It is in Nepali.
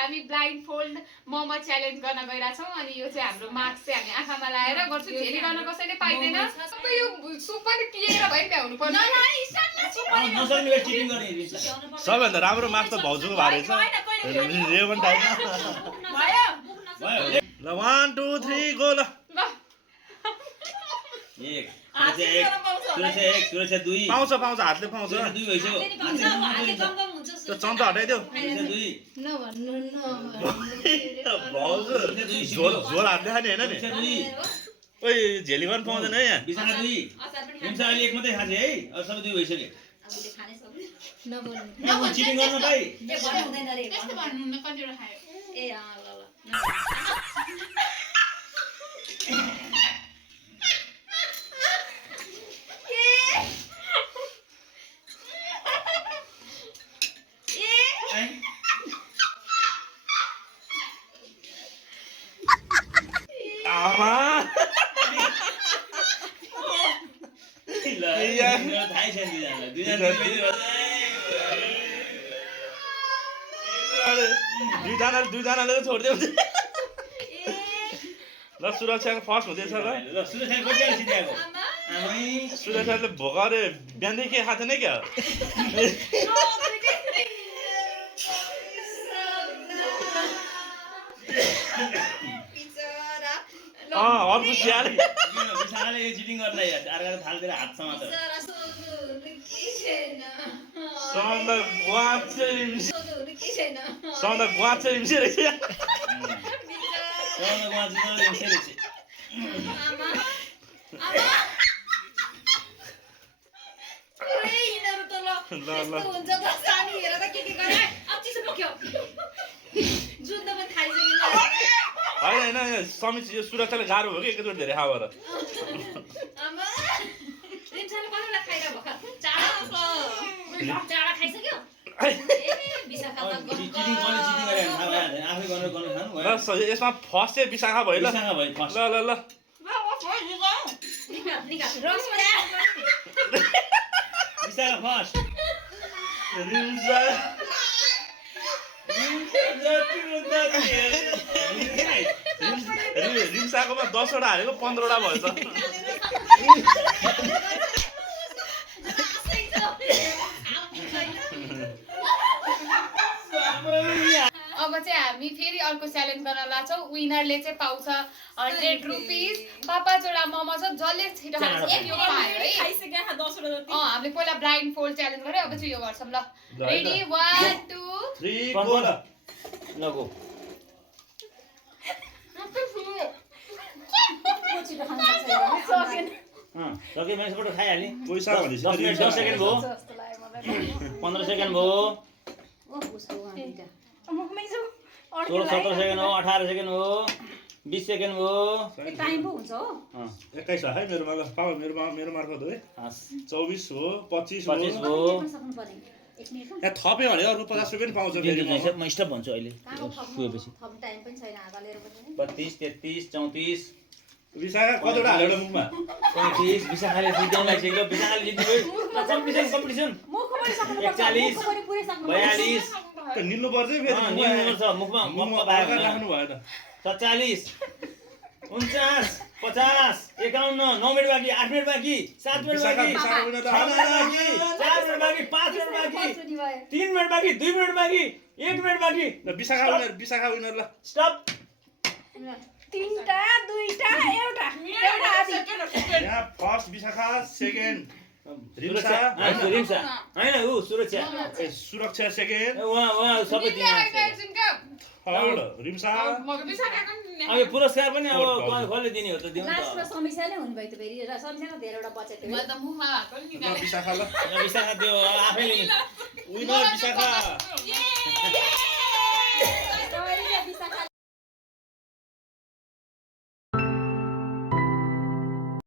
हामी ब्लाइन्ड फोल्ड मोमो च्यालेन्ज गर्न गइरहेछौँ अनि यो चाहिँ हाम्रो मार्क्स चाहिँ हामी आँखामा लाएर गर्छौँ झेली गर्न कसैले पाइँदैन सबै यो सुप पनि पिएर भइ भ्याउनु पर्छ सबैभन्दा राम्रो मार्क्स त भाउजूको भए रहेछ ल 1 2 3 गो ल सुरक्षा 2 पाउँछ हातले पाउँछ त्यो चम्चा हटाइदेऊ झोल हातले खाने होइन नि ओइ झेली पनि पाउँदैन है यहाँ बिसाना 2 हिंसा अहिले एक मात्रै खान्छ है अब सबै 2 भइसक्यो चिटिङ गर्न भाइ त्यस्तो भन्नुहुन्न कतिवटा खायो ए ल दुईजनाले छोडिदियो ल सुरक्षाको फर्स्ट हुँदैछ ल सुरक्षाले भोकारे बिहानदेखि के खाएको थिएन क्या अर्को स्याहार चिटिङ गर्न अर्काको थालतिर हात समातेर गुवाच मिसिरहेछ होइन समित यो सुरक्षाले गाह्रो हो कि एकैचोटि धेरै खायो र यसमा फर्स्ट चाहिँ विशाखा भयो ल ल ल रिम्साकोमा 10 वटा हालेको 15 वटा भएछ अब चाहिँ हामी फेरि अर्को च्यालेन्ज गर्न लाग्छौँ विनरले चाहिँ पाउँछ 100 रुपिस पापा जोडा मोमो छ जसले छिटो खान्छ त्यो पायो है हामीले पहिला ब्लाइन्ड फोल्ड च्यालेन्ज गरे अब चाहिँ यो गर्छौँ ल रेडी 1 2 3 गो ल लगो सके मैले सबैले खाइहालेँ पैसा भनेपछि 10 सेकेन्ड भयो 15 सेकेन्ड भयो 16 17 सेकेन्ड हो 18 सेकेन्ड हो 20 सेकेन्ड हो टाइम पो हुन्छ हो 21 है मेरोमा ल पाउ मेरो मार्फत हो है 24 हो 25 हो यहाँ थपे भने अरु 50 रुपैयाँ पनि पाउँछ फेरि म स्टप भन्छु अहिले सुएपछि थप टाइम पनि छैन आगा लिएर पनि 32 33 34 विशाखा कतिवटा हालेर मुखमा 35 विशाखाले जित्दैन लाग्छ विशाखाले जित्यो कम्पिटिसन 41 42 त्यो निल्नु पर्छ फेरि मुखमा मक्का बाहेक राख्नु भएन 47 49 50 51 9 मिनेट बाँकी 8 मिनेट बाँकी 7 मिनेट बाँकी 6 मिनेट बाँकी 4 मिनेट बाँकी 5 मिनेट बाँकी 3 मिनेट बाँकी 2 मिनेट बाँकी 1 मिनेट बाँकी ल विशाखा विनर ल स्टप तीनटा दुईटा एउटा यहाँ फर्स्ट विशाखा सेकेन्ड रिम्सा हैन उ सुरक्षा सेकेन्ड उहाँ सबै थर्ड रिम्सा अब पुरस्कार पनि अब कसले दिने हो त दिउँ लास्टमा समीक्षा नै हुनु भयो त फेरि र समीक्षा धेरैवटा बचेट म त मुखमा भएको नि विशाखा ल विशाखा त्यो आफैले विनर विशाखा